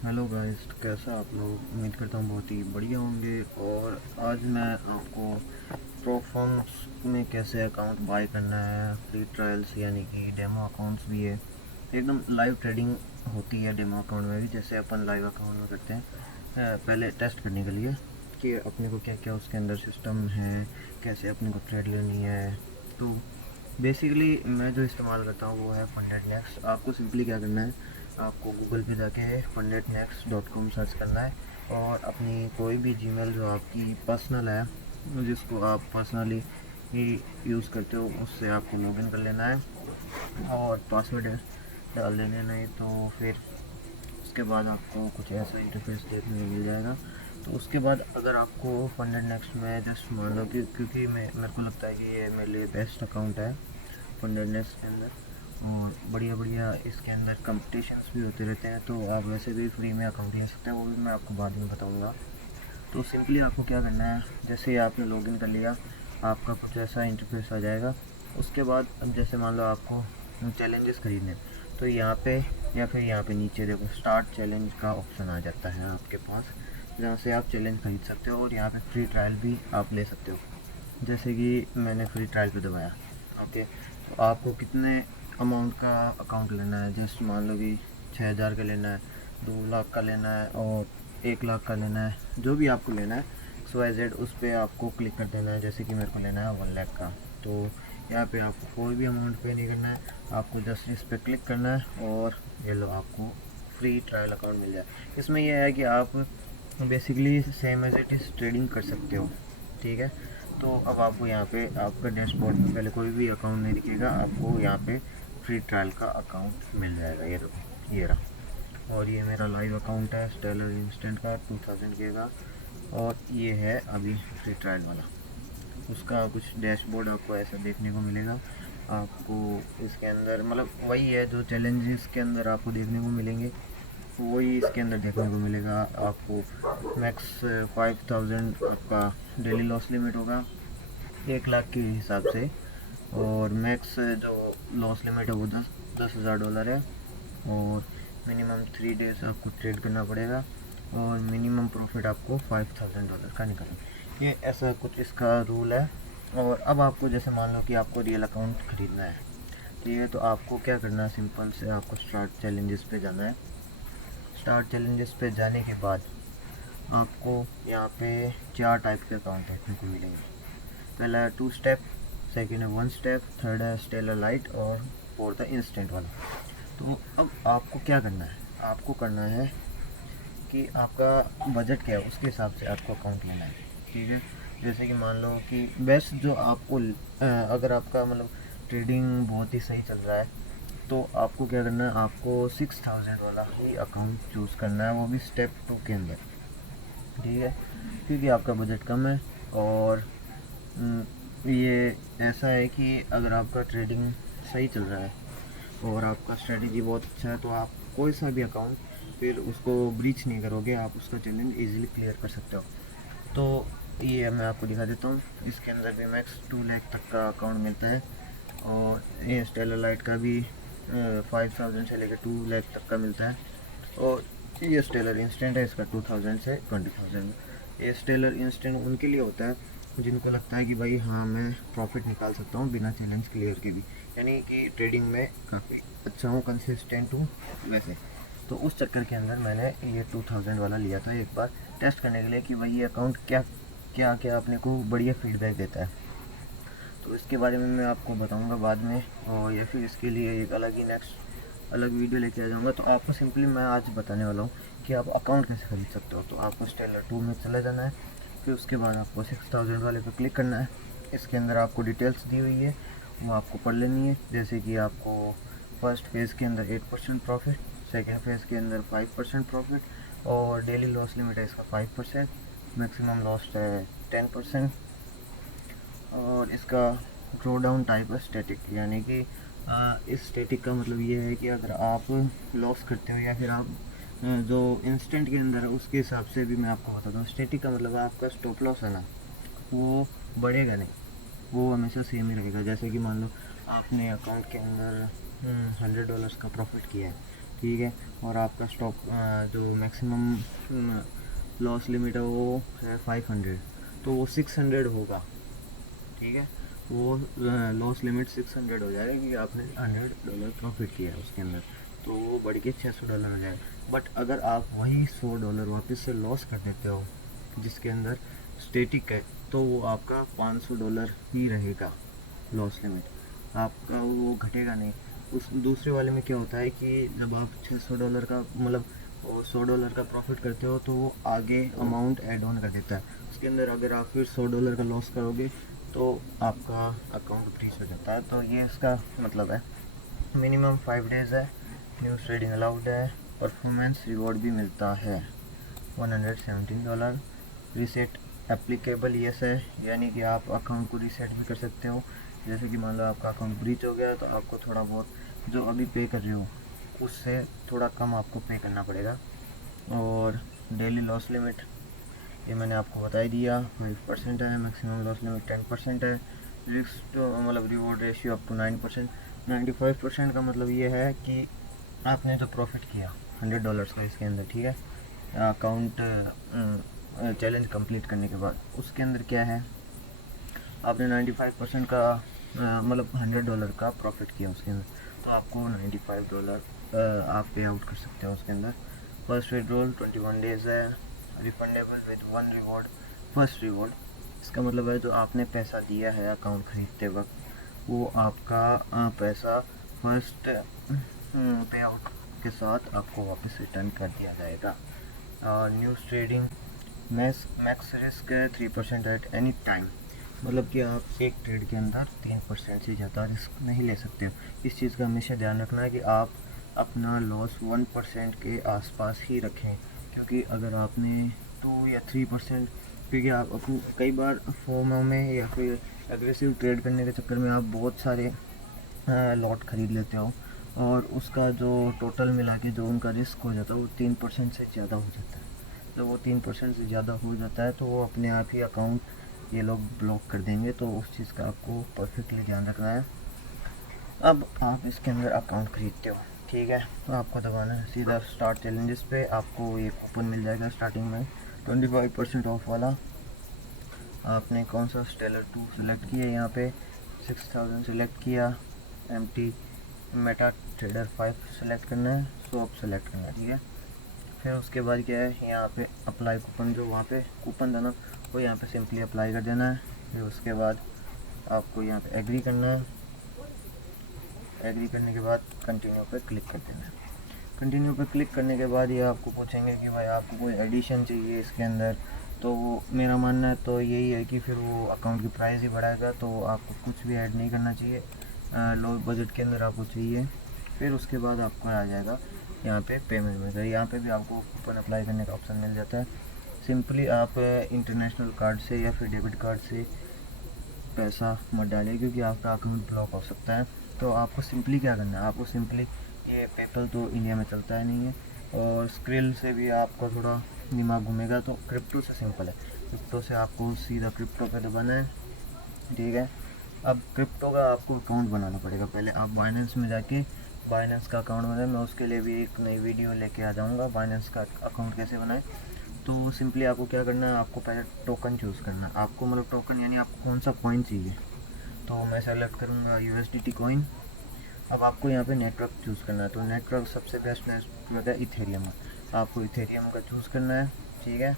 Hello guys, तो कैसा आप लोग? उम्मीद करता हूँ बहुत ही बढ़िया होंगे। और आज मैं आपको प्रोफॉर्म्स में कैसे अकाउंट बाय करना है, फ्री ट्रायल्स यानी कि डेमो अकाउंट्स भी है। एकदम लाइव ट्रेडिंग होती है डेमो अकाउंट में भी, जैसे अपन लाइव अकाउंट में करते हैं। पहले टेस्ट करने के लिए कि अपने को क्या क्या उसके अंदर सिस्टम है, कैसे अपने को ट्रेड लेनी है। तो बेसिकली मैं जो इस्तेमाल करता हूँ वो है फंडेड नेक्स्ट। आपको सिंपली क्या करना है, आपको गूगल पे जाके fundednext.com सर्च करना है और अपनी कोई भी जीमेल जो आपकी पर्सनल है, जिसको आप पर्सनली ही यूज़ करते हो, उससे आपको लॉगिन कर लेना है और पासवर्ड डाल देना। नहीं तो फिर उसके बाद आपको कुछ ऐसा इंटरफेस देखने को मिल जाएगा। तो उसके बाद अगर आपको फंडेड नेक्स्ट में जस्ट मान लो कि क्योंकि मेरे को लगता है कि ये मेरे लिए बेस्ट अकाउंट है फंडेड नेक्स्ट के अंदर, और बढ़िया बढ़िया इसके अंदर कंपटीशंस भी होते रहते हैं। तो आप वैसे भी फ्री में अकाउंट ले सकते हैं, वो भी मैं आपको बाद में बताऊंगा। तो सिंपली आपको क्या करना है, जैसे ही आपने लॉगिन कर लिया, आपका कुछ ऐसा इंटरफेस आ जाएगा। उसके बाद अब जैसे मान लो आपको चैलेंजेस खरीदने, तो यहाँ पे या फिर यहाँ पे नीचे देखो स्टार्ट चैलेंज का ऑप्शन आ जाता है आपके पास, जहाँ से आप चैलेंज खरीद सकते हो और यहाँ पे फ्री ट्रायल भी आप ले सकते हो। जैसे कि मैंने फ्री ट्रायल पे दबाया। ओके, तो आपको कितने अमाउंट का अकाउंट लेना है, जस्ट मान लो कि 6,000 का लेना है, 2 लाख का लेना है और 1 लाख का लेना है, जो भी आपको लेना है XYZ, उस पर आपको क्लिक कर देना है। जैसे कि मेरे को लेना है 1 लाख का, तो यहाँ पे आपको कोई भी अमाउंट पे नहीं करना है, आपको जस्ट इस पर क्लिक करना है और ये लो आपको फ्री ट्रायल अकाउंट मिल जाए। इसमें यह है कि आप basically same as it is trading कर सकते हो। ठीक है, तो अब आपको यहाँ पे आपका डैशबोर्ड में पहले कोई भी अकाउंट नहीं दिखेगा, आपको यहाँ पे फ्री ट्रायल का अकाउंट मिल जाएगा। ये देखो, ये रहा। और ये मेरा लाइव अकाउंट है स्टेलर इंस्टेंट का 2000 के का, और ये है अभी फ्री ट्रायल वाला। उसका कुछ डैशबोर्ड आपको ऐसा देखने को मिलेगा। आपको इसके अंदर मतलब वही है जो चैलेंजेस के अंदर आपको देखने को मिलेंगे, वही इसके अंदर देखने को मिलेगा। आपको मैक्स 5000 आपका डेली लॉस लिमिट होगा 1 लाख के हिसाब से, और मैक्स जो लॉस लिमिट है वो 10,000 डॉलर है। और मिनिमम 3 डेज आपको ट्रेड करना पड़ेगा और मिनिमम प्रॉफिट आपको $5,000 का निकलना, ये ऐसा कुछ इसका रूल है। और अब आपको जैसे मान लो कि आपको रियल अकाउंट खरीदना है, ठीक है, तो आपको क्या करना है, सिंपल से आपको स्टार्ट चैलेंजेस पे जाना है। स्टार्ट चैलेंजेस पे जाने के बाद आपको यहाँ पे 4 टाइप के अकाउंट देखने को मिलेंगे। पहला है 2 स्टेप, सेकेंड है 1 स्टेप, थर्ड है स्टेलर लाइट और फोर्थ है इंस्टेंट वाला। तो अब आपको क्या करना है, आपको करना है कि आपका बजट क्या है, उसके हिसाब से आपको अकाउंट लेना है। ठीक है, जैसे कि मान लो कि बेस्ट जो आपको अगर आपका मतलब ट्रेडिंग बहुत ही सही चल रहा है, तो आपको क्या करना है, आपको 6000 वाला ही अकाउंट चूज़ करना है, वो भी स्टेप 2 के अंदर। ठीक है, क्योंकि आपका बजट कम है। और ये ऐसा है कि अगर आपका ट्रेडिंग सही चल रहा है और आपका स्ट्रेटजी बहुत अच्छा है, तो आप कोई सा भी अकाउंट फिर उसको ब्रीच नहीं करोगे, आप उसका चैलेंज इजीली क्लियर कर सकते हो। तो ये मैं आपको दिखा देता हूँ, इसके अंदर भी मैक्स 2 लाख तक का अकाउंट मिलता है। और ये स्टेलर लाइट का भी 5000 से लेकर 2 लाख तक का मिलता है। और ये स्टेलर इंस्टेंट है, इसका 2000 से 20,000। ये स्टेलर इंस्टेंट उनके लिए होता है जिनको लगता है कि भाई हाँ, मैं प्रॉफिट निकाल सकता हूँ बिना चैलेंज क्लियर के भी, यानी कि ट्रेडिंग में काफ़ी अच्छा हूँ, कंसिस्टेंट हूँ वैसे। तो उस चक्कर के अंदर मैंने ये 2000 वाला लिया था एक बार टेस्ट करने के लिए कि भाई ये अकाउंट क्या क्या क्या अपने को बढ़िया फीडबैक देता है। तो इसके बारे में मैं आपको बताऊंगा बाद में, और या फिर इसके लिए एक अलग ही नेक्स्ट अलग वीडियो लेके आ जाऊंगा। तो आपको सिंपली मैं आज बताने वाला हूँ कि आप अकाउंट कैसे खरीद सकते हो। तो आपको स्टेलर 2 में चले जाना है, फिर उसके बाद आपको 6000 वाले पर क्लिक करना है। इसके अंदर आपको डिटेल्स दी हुई है, वो आपको पढ़ लेनी है। जैसे कि आपको फर्स्ट फेज़ के अंदर 8% प्रॉफिट, सेकेंड फेज़ के अंदर 5% प्रॉफिट, और डेली लॉस लिमिट है इसका 5%, मैक्सिमम लॉस है 10%। और इसका ड्रॉ डाउन टाइप है स्टैटिक, यानी कि इस स्टैटिक का मतलब ये है कि अगर आप लॉस करते हो या फिर आप जो इंस्टेंट के अंदर है उसके हिसाब से भी मैं आपको बताता हूँ। स्टैटिक का मतलब आपका स्टॉप लॉस है ना, वो बढ़ेगा नहीं, वो हमेशा सेम ही रहेगा। जैसे कि मान लो आपने अकाउंट के अंदर $100 का प्रॉफिट किया है, ठीक है। और आपका स्टॉप जो मैक्सिमम लॉस लिमिट है वो है 500, तो वो 600 होगा, ठीक है। वो लॉस लिमिट 600 हो जाएगा क्योंकि आपने $100 प्रॉफिट किया है उसके अंदर, तो वो बढ़ के $600 हो जाएगा। बट अगर आप वही $100 वापस से लॉस कर देते हो जिसके अंदर स्टेटिक है, तो वो आपका $500 ही रहेगा लॉस लिमिट, आपका वो घटेगा नहीं। उस दूसरे वाले में क्या होता है कि जब आप $600 का मतलब वो $100 का प्रॉफिट करते हो तो वो आगे अमाउंट ऐड ऑन कर देता है उसके अंदर। अगर आप फिर $100 का लॉस करोगे तो आपका अकाउंट फ्रीज हो जाता है। तो ये इसका मतलब है। मिनिमम 5 डेज़ है, न्यूज़ ट्रेडिंग अलाउड है, परफॉर्मेंस रिवॉर्ड भी मिलता है $117। रीसेट एप्लीकेबल यस है, यानी कि आप अकाउंट को रीसेट भी कर सकते हो। जैसे कि मान लो आपका अकाउंट ब्रीच हो गया तो आपको थोड़ा बहुत जो अभी पे कर रहे हो उससे थोड़ा कम आपको पे करना पड़ेगा। और डेली लॉस लिमिट ये मैंने आपको बता ही दिया, 5% है। मैक्सिमम लॉस लिमिट 10% है। रिस्क तो मतलब रिवॉर्ड रेशियो अप टू 9%। 95% का मतलब ये है कि आपने जो प्रॉफिट किया $100 का इसके अंदर, ठीक है, अकाउंट चैलेंज कंप्लीट करने के बाद, उसके अंदर क्या है, आपने 95% का मतलब $100 का प्रॉफिट किया उसके अंदर, तो आपको $95 आप पे आउट कर सकते हो उसके अंदर। फर्स्ट विड्रॉल 21 डेज़ है, refundable with 1 reward. First reward इसका मतलब है जो आपने पैसा दिया है अकाउंट ख़रीदते वक्त वो आपका पैसा फर्स्ट पे आउट के साथ आपको वापस रिटर्न कर दिया जाएगा। न्यूज़ ट्रेडिंग मैक्स रिस्क है 3% एट एनी टाइम, मतलब कि आप एक ट्रेड के अंदर 3% से ज़्यादा रिस्क नहीं ले सकते हो। इस चीज़ का हमेशा ध्यान रखना है कि आप अपना लॉस 1% के आसपास ही रखें, क्योंकि अगर आपने 2 या 3%, क्योंकि आप अपनी कई बार फोमो में या फिर एग्रेसिव ट्रेड करने के चक्कर में आप बहुत सारे लॉट ख़रीद लेते हो और उसका जो टोटल मिला के जो उनका रिस्क हो जाता है वो 3% से ज़्यादा हो जाता है। जब वो 3% से ज़्यादा हो जाता है तो वो अपने आप ही अकाउंट ये लोग ब्लॉक कर देंगे। तो उस चीज़ का आपको परफेक्टली ध्यान रखना है। अब आप इसके अंदर अकाउंट ख़रीदते हो, ठीक है, तो आपको दबाना है सीधा स्टार्ट चैलेंजेस पे। आपको ये कूपन मिल जाएगा स्टार्टिंग में 25% ऑफ वाला। आपने कौन सा स्टेलर 2 सेलेक्ट किया, यहाँ पे 6000 सेलेक्ट किया, एमटी मेटा ट्रेडर 5 सेलेक्ट करना है, स्वैप सेलेक्ट करना है, ठीक है। फिर उसके बाद क्या है, यहाँ पे अप्लाई कूपन, जो वहाँ पे कूपन था ना वो यहाँ पे सिंपली अप्लाई कर देना है। फिर उसके बाद आपको यहाँ पे एग्री करना है। एग्री करने के बाद कंटिन्यू पे क्लिक कर देना है। कंटिन्यू पे क्लिक करने के बाद ये आपको पूछेंगे कि भाई आपको कोई एडिशन चाहिए इसके अंदर, तो मेरा मानना है तो यही है कि फिर वो अकाउंट की प्राइस ही बढ़ाएगा, तो आपको कुछ भी ऐड नहीं करना चाहिए। लो बजट के अंदर आपको चाहिए। फिर उसके बाद आपको आ जाएगा यहाँ पे पेमेंट में, यहाँ पे भी आपको कूपन अप्लाई करने का ऑप्शन मिल जाता है। सिंपली आप इंटरनेशनल कार्ड से या फिर डेबिट कार्ड से पैसा मत डालिए क्योंकि आपका अकाउंट ब्लॉक हो सकता है। तो आपको सिंपली क्या करना है, आपको सिंपली ये पेपल तो इंडिया में चलता है नहीं है, और स्क्रिल से भी आपका थोड़ा दिमाग घूमेगा, तो क्रिप्टो से सिंपल है। क्रिप्टो से आपको सीधा क्रिप्टो पे दबाना है, ठीक है। अब क्रिप्टो का आपको अकाउंट बनाना पड़ेगा। पहले आप बाइनेंस में जाके बाइनेंस का अकाउंट बनाए, मैं उसके लिए भी एक नई वीडियो लेके आ जाऊँगा बाइनेंस का अकाउंट कैसे बनाए। तो सिंपली आपको क्या करना है, आपको पहले टोकन चूज़ करना है। आपको मतलब टोकन यानी आपको कौन सा कॉइन चाहिए, तो मैं सेलेक्ट करूँगा USDT कॉइन। अब आपको यहाँ पे नेटवर्क चूज़ करना है, तो नेटवर्क सबसे बेस्ट नेटवर्क है इथेरियम। आपको इथेरियम का चूज़ करना है, ठीक है।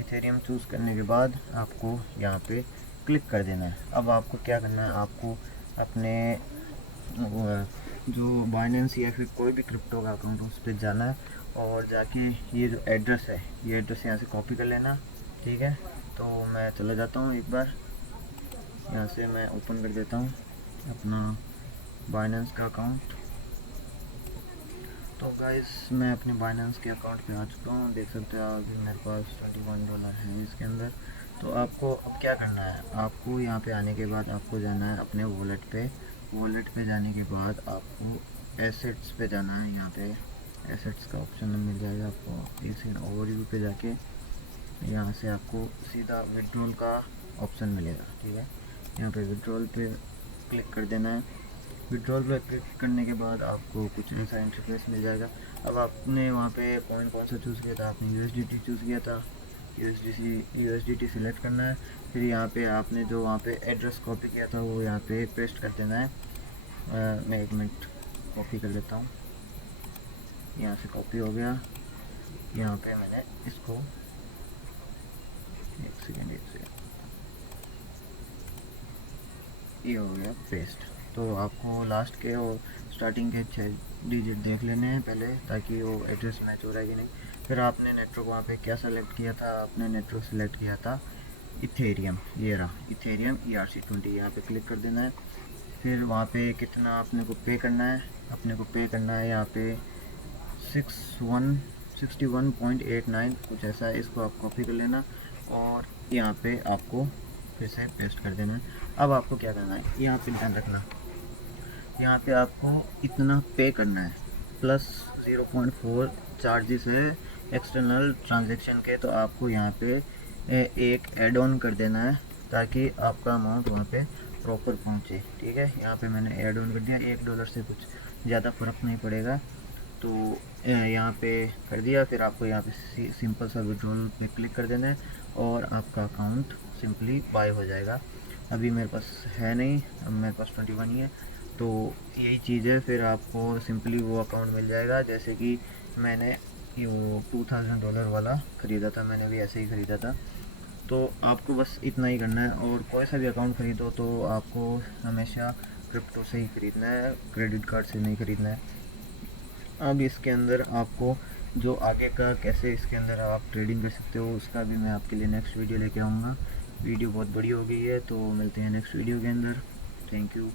इथेरियम चूज़ करने के बाद आपको यहाँ पे क्लिक कर देना है। अब आपको क्या करना है, आपको अपने जो बाइनेंस या फिर कोई भी क्रिप्टो का अकाउंट उस पर जाना है और जाके ये जो एड्रेस है ये एड्रेस यहाँ से कॉपी कर लेना, ठीक है। तो मैं चला जाता हूँ, एक बार यहाँ से मैं ओपन कर देता हूँ अपना बाइनेंस का अकाउंट। तो गाइस मैं अपने बाइनेंस के अकाउंट पे आ चुका हूँ, देख सकते हो अभी मेरे पास $21 है इसके अंदर। तो आपको अब क्या करना है, आपको यहाँ पे आने के बाद आपको जाना है अपने वॉलेट पे। वॉलेट पे जाने के बाद आपको एसेट्स पे जाना है। यहाँ पे एसेट्स का ऑप्शन मिल जाएगा आपको। एसेट ओवरव्यू पे जाके यहाँ से आपको सीधा विड्रॉल का ऑप्शन मिलेगा, ठीक है। यहाँ पे विड्रॉल पे क्लिक कर देना है। विड्रॉल पर क्लिक करने के बाद आपको कुछ ऐसा इंटरफेस मिल जाएगा। अब आपने वहाँ पे पॉइंट कौन सा चूज़ किया था, आपने USDT चूज़ किया था, USDT सिलेक्ट करना है। फिर यहाँ पे आपने जो वहाँ पे एड्रेस कॉपी किया था वो यहाँ पे पेस्ट कर देना है। मैं 1 मिनट कॉपी कर लेता हूँ। यहाँ से कॉपी हो गया, यहाँ पे मैंने इसको एक सेकेंड ये हो गया पेस्ट। तो आपको लास्ट के और स्टार्टिंग के 6 डिजिट देख लेने हैं पहले, ताकि वो एड्रेस मैच हो रहा है कि नहीं। फिर आपने नेटवर्क वहाँ पे क्या सेलेक्ट किया था, आपने नेटवर्क सेलेक्ट किया था इथेरियम, ये रहा इथेरियम ERC20, यहाँ पे क्लिक कर देना है। फिर वहाँ पे कितना अपने को पे करना है, यहाँ पे 61.89 कुछ ऐसा है। इसको आप कॉपी कर लेना और यहाँ पे आपको फिर से पेस्ट कर देना है। अब आपको क्या करना है, यहाँ पे ध्यान रखना, यहाँ पे आपको इतना पे करना है प्लस 0.4 चार्जेस है एक्सटर्नल ट्रांजैक्शन के। तो आपको यहाँ पे एक ऐड ऑन कर देना है ताकि आपका अमाउंट वहाँ पे प्रॉपर पहुँचे। ठीक है, यहाँ पे मैंने ऐड ऑन कर दिया, $1 से कुछ ज़्यादा फ़र्क नहीं पड़ेगा। तो यहाँ पे कर दिया। फिर आपको यहाँ पे सिंपल सा विड्रॉल पे क्लिक कर देना है और आपका अकाउंट सिंपली बाय हो जाएगा। अभी मेरे पास है नहीं, अब मेरे पास 21 ही है, तो यही चीज़ है। फिर आपको सिंपली वो अकाउंट मिल जाएगा। जैसे कि मैंने वो $2000 वाला ख़रीदा था, मैंने भी ऐसे ही ख़रीदा था। तो आपको बस इतना ही करना है। और कोई सा भी अकाउंट ख़रीदो तो आपको हमेशा क्रिप्टो से ही ख़रीदना है, क्रेडिट कार्ड से नहीं ख़रीदना है। अब इसके अंदर आपको जो आगे का कैसे इसके अंदर आप ट्रेडिंग कर सकते हो उसका भी मैं आपके लिए नेक्स्ट वीडियो लेके आऊँगा। वीडियो बहुत बड़ी हो गई है, तो मिलते हैं नेक्स्ट वीडियो के अंदर। Thank you.